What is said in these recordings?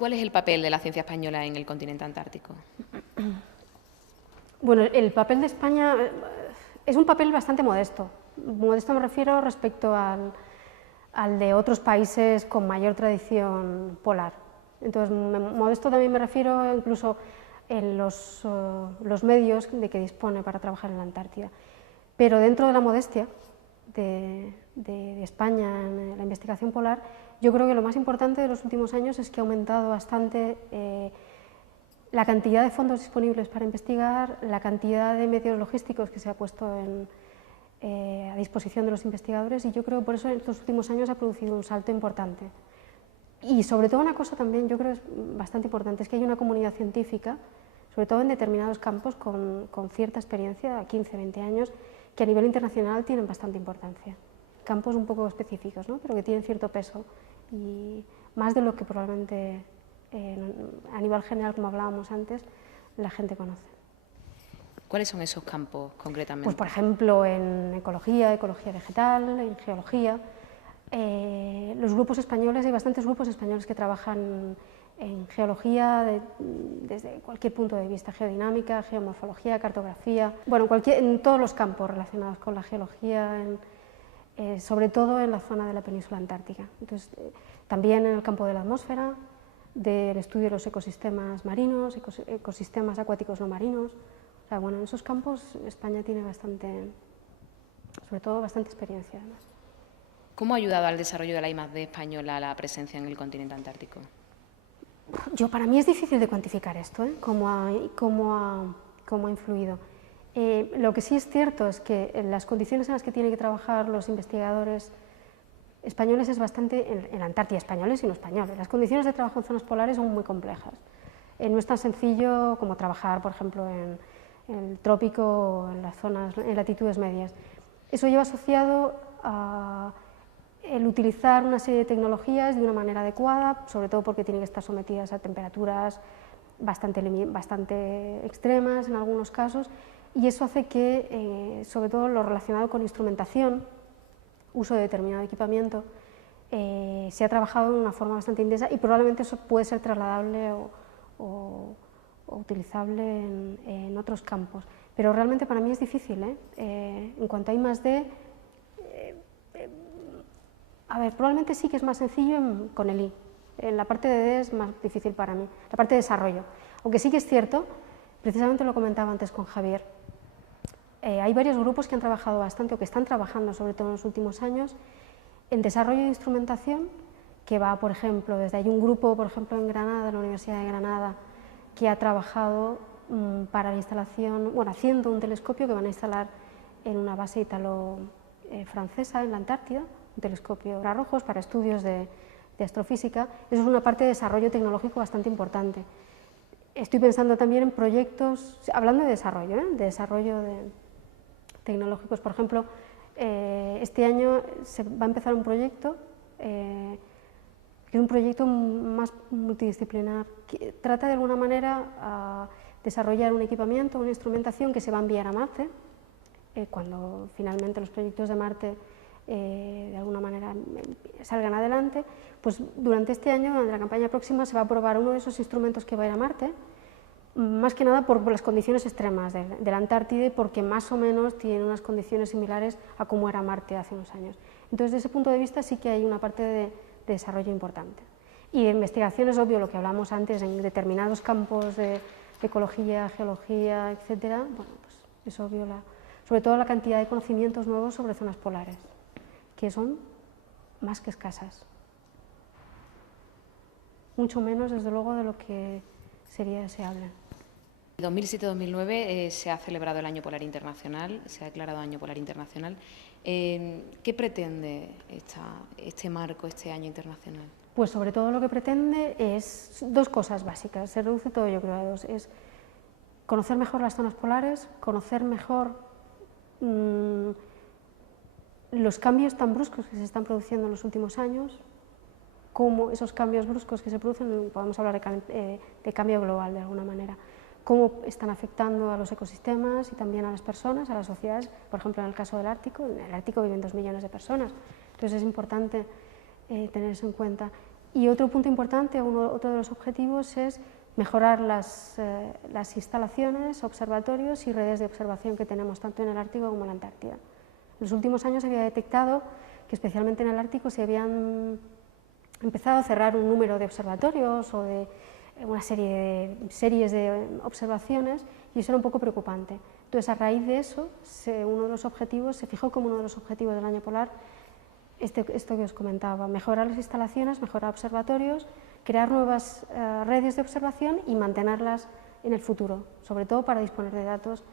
¿Cuál es el papel de la ciencia española en el continente antártico? Bueno, el papel de España es un papel bastante modesto. Modesto me refiero respecto al de otros países con mayor tradición polar. Entonces, modesto también me refiero incluso en los medios de que dispone para trabajar en la Antártida. Pero dentro de la modestia de España en la investigación polar, yo creo que lo más importante de los últimos años es que ha aumentado bastante la cantidad de fondos disponibles para investigar, la cantidad de medios logísticos que se ha puesto a disposición de los investigadores, y yo creo que por eso en estos últimos años ha producido un salto importante. Y sobre todo una cosa también yo creo que es bastante importante, es que hay una comunidad científica, sobre todo en determinados campos, con cierta experiencia, 15, 20 años, que a nivel internacional tienen bastante importancia. Campos un poco específicos, ¿no? Pero que tienen cierto peso, y más de lo que probablemente a nivel general, como hablábamos antes, la gente conoce. ¿Cuáles son esos campos concretamente? Pues por ejemplo en ecología, ecología vegetal, en geología. Los grupos españoles, hay bastantes grupos españoles que trabajan en geología desde cualquier punto de vista, geodinámica, geomorfología, cartografía, bueno, en todos los campos relacionados con la geología, sobre todo en la zona de la península antártica. Entonces, también en el campo de la atmósfera, del estudio de los ecosistemas marinos, ecosistemas acuáticos no marinos. O sea, bueno, en esos campos España tiene bastante, sobre todo bastante experiencia además. ¿Cómo ha ayudado al desarrollo de la I+D española la presencia en el continente antártico? Para mí es difícil de cuantificar esto, cómo ha influido. Lo que sí es cierto es que las condiciones en las que tienen que trabajar los investigadores españoles es bastante, en la Antártida, españoles y no españoles. Las condiciones de trabajo en zonas polares son muy complejas. No es tan sencillo como trabajar, por ejemplo, en el trópico o en las zonas, en latitudes medias. Eso lleva asociado a el utilizar una serie de tecnologías de una manera adecuada, sobre todo porque tienen que estar sometidas a temperaturas bastante extremas en algunos casos, y eso hace que, sobre todo lo relacionado con instrumentación, uso de determinado equipamiento, se ha trabajado de una forma bastante intensa, y probablemente eso puede ser trasladable o utilizable en otros campos. Pero realmente para mí es difícil, en cuanto a I+D, probablemente sí que es más sencillo con el I. En la parte de D es más difícil para mí, la parte de desarrollo. Aunque sí que es cierto, precisamente lo comentaba antes con Javier, hay varios grupos que han trabajado bastante, o que están trabajando sobre todo en los últimos años, en desarrollo de instrumentación, que va, por ejemplo, hay un grupo, por ejemplo, en Granada, en la Universidad de Granada, que ha trabajado para la instalación, bueno, haciendo un telescopio que van a instalar en una base ítalo-francesa en la Antártida, un telescopio infrarrojos para estudios de astrofísica. Eso es una parte de desarrollo tecnológico bastante importante. Estoy pensando también en proyectos, hablando de desarrollo tecnológicos, por ejemplo, este año se va a empezar un proyecto, que es un proyecto más multidisciplinar, que trata de alguna manera a desarrollar un equipamiento, una instrumentación que se va a enviar a Marte, cuando finalmente los proyectos de Marte de alguna manera salgan adelante. Pues durante este año, durante la campaña próxima, se va a probar uno de esos instrumentos que va a ir a Marte, más que nada por las condiciones extremas de la Antártida, porque más o menos tiene unas condiciones similares a cómo era Marte hace unos años. Entonces, desde ese punto de vista sí que hay una parte de desarrollo importante. Y de investigación es obvio lo que hablamos antes, en determinados campos de ecología, geología, etcétera, bueno, pues es obvio, sobre todo la cantidad de conocimientos nuevos sobre zonas polares, que son más que escasas. Mucho menos, desde luego, de lo que sería deseable. En 2007-2009 se ha celebrado el Año Polar Internacional, se ha declarado Año Polar Internacional. ¿Qué pretende este marco, este año internacional? Pues sobre todo lo que pretende es dos cosas básicas, se reduce todo yo creo a dos, es conocer mejor las zonas polares, conocer mejor los cambios tan bruscos que se están produciendo en los últimos años, cómo esos cambios bruscos que se producen, podemos hablar de cambio global de alguna manera, cómo están afectando a los ecosistemas y también a las personas, a las sociedades. Por ejemplo, en el caso del Ártico, en el Ártico viven 2 millones de personas, entonces es importante tener eso en cuenta. Y otro punto importante, otro de los objetivos es mejorar las instalaciones, observatorios y redes de observación que tenemos tanto en el Ártico como en la Antártida. En los últimos años se había detectado que especialmente en el Ártico se habían empezado a cerrar un número de observatorios o de una series de observaciones, y eso era un poco preocupante. Entonces, a raíz de eso, uno de los objetivos, se fijó como uno de los objetivos del año polar esto que os comentaba: mejorar las instalaciones, mejorar observatorios, crear nuevas redes de observación y mantenerlas en el futuro, sobre todo para disponer de datos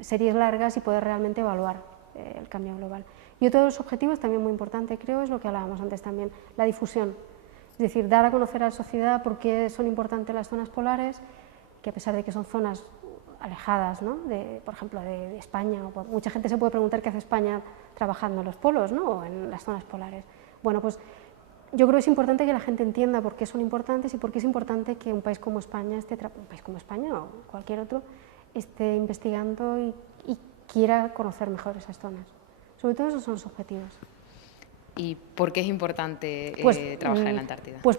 series largas y poder realmente evaluar el cambio global. Y otro de los objetivos, también muy importante, creo, es lo que hablábamos antes también, la difusión. Es decir, dar a conocer a la sociedad por qué son importantes las zonas polares, que a pesar de que son zonas alejadas, ¿no?, por ejemplo, de España, mucha gente se puede preguntar qué hace España trabajando en los polos, ¿no?, o en las zonas polares. Bueno, pues yo creo que es importante que la gente entienda por qué son importantes y por qué es importante que un país como España, un país como España o cualquier otro, esté investigando y quiera conocer mejor esas zonas. Sobre todo esos son los objetivos. ¿Y por qué es importante trabajar en la Antártida? Pues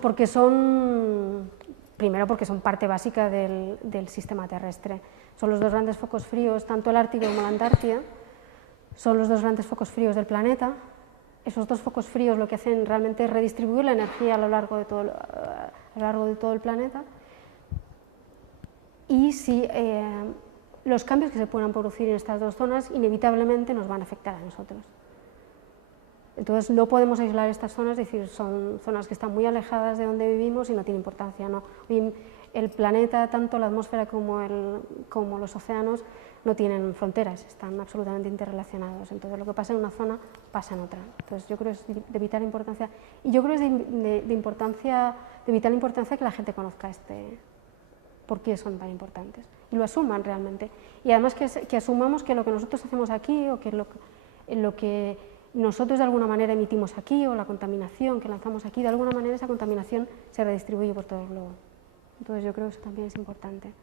primero porque son parte básica del sistema terrestre. Son los dos grandes focos fríos, tanto el Ártico como la Antártida, son los dos grandes focos fríos del planeta. Esos dos focos fríos lo que hacen realmente es redistribuir la energía a lo largo de todo el planeta. Y si los cambios que se puedan producir en estas dos zonas inevitablemente nos van a afectar a nosotros. Entonces no podemos aislar estas zonas, es decir, son zonas que están muy alejadas de donde vivimos y no tiene importancia, ¿no? El planeta, tanto la atmósfera como los océanos, no tienen fronteras, están absolutamente interrelacionados. Entonces lo que pasa en una zona pasa en otra. Entonces yo creo que es de vital importancia, y yo creo que es de vital importancia que la gente conozca por qué son tan importantes y lo asuman realmente. Y además que asumamos que lo que nosotros hacemos aquí, o que lo que nosotros de alguna manera emitimos aquí, o la contaminación que lanzamos aquí, de alguna manera esa contaminación se redistribuye por todo el globo. Entonces yo creo que eso también es importante.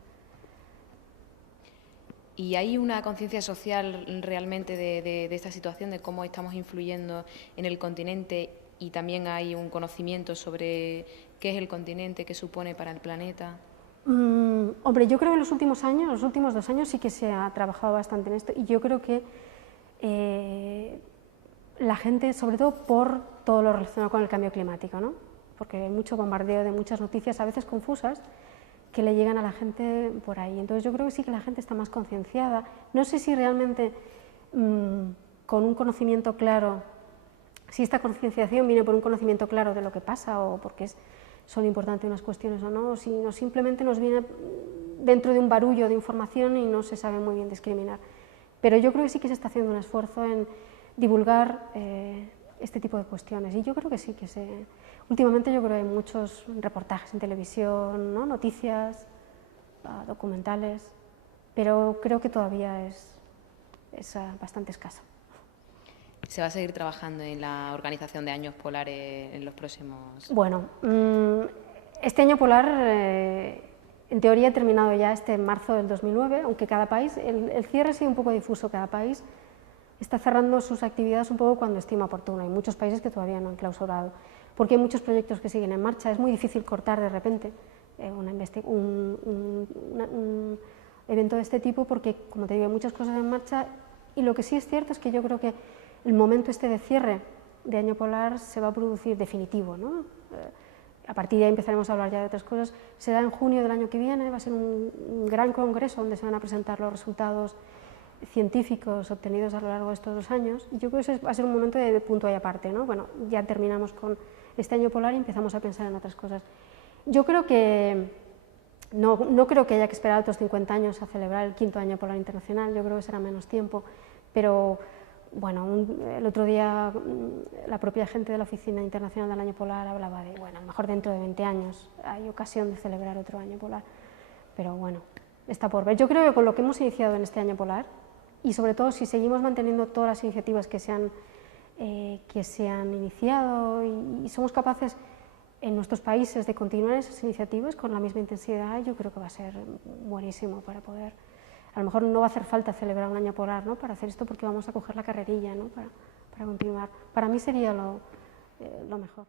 ¿Y hay una conciencia social realmente de esta situación, de cómo estamos influyendo en el continente, y también hay un conocimiento sobre qué es el continente, qué supone para el planeta? Hombre, yo creo que en los últimos 2 años sí que se ha trabajado bastante en esto, y yo creo que la gente, sobre todo por todo lo relacionado con el cambio climático, ¿no?, porque hay mucho bombardeo de muchas noticias, a veces confusas, que le llegan a la gente por ahí. Entonces yo creo que sí que la gente está más concienciada. No sé si realmente con un conocimiento claro, si esta concienciación viene por un conocimiento claro de lo que pasa, o porque son importantes unas cuestiones o no, o si no, simplemente nos viene dentro de un barullo de información y no se sabe muy bien discriminar. Pero yo creo que sí que se está haciendo un esfuerzo en divulgar este tipo de cuestiones, y yo creo que sí que últimamente yo creo que hay muchos reportajes en televisión, ¿no?, noticias, documentales, pero creo que todavía es bastante escaso. ¿Se va a seguir trabajando en la organización de años polares en los próximos? Bueno, este año polar en teoría ha terminado ya en marzo del 2009, aunque cada país, el cierre ha sido un poco difuso, cada país está cerrando sus actividades un poco cuando estima oportuno. Hay muchos países que todavía no han clausurado, porque hay muchos proyectos que siguen en marcha. Es muy difícil cortar de repente un evento de este tipo, porque, como te digo, hay muchas cosas en marcha, y lo que sí es cierto es que yo creo que el momento de cierre de año polar se va a producir definitivo, ¿no? A partir de ahí empezaremos a hablar ya de otras cosas. Será en junio del año que viene, va a ser un gran congreso donde se van a presentar los resultados científicos obtenidos a lo largo de estos 2 años, y yo creo que ese va a ser un momento de punto y aparte, ¿no? Bueno, ya terminamos con este año polar y empezamos a pensar en otras cosas. Yo creo que no creo que haya que esperar otros 50 años a celebrar el 5º año polar internacional, yo creo que será menos tiempo, pero bueno, el otro día la propia gente de la Oficina Internacional del Año Polar hablaba de, bueno, a lo mejor dentro de 20 años hay ocasión de celebrar otro año polar, pero bueno, está por ver. Yo creo que con lo que hemos iniciado en este año polar, y sobre todo si seguimos manteniendo todas las iniciativas que se han iniciado, y somos capaces en nuestros países de continuar esas iniciativas con la misma intensidad, yo creo que va a ser buenísimo para poder. A lo mejor no va a hacer falta celebrar un año polar, ¿no?, para hacer esto, porque vamos a coger la carrerilla, ¿no?, para continuar. Para mí sería lo mejor.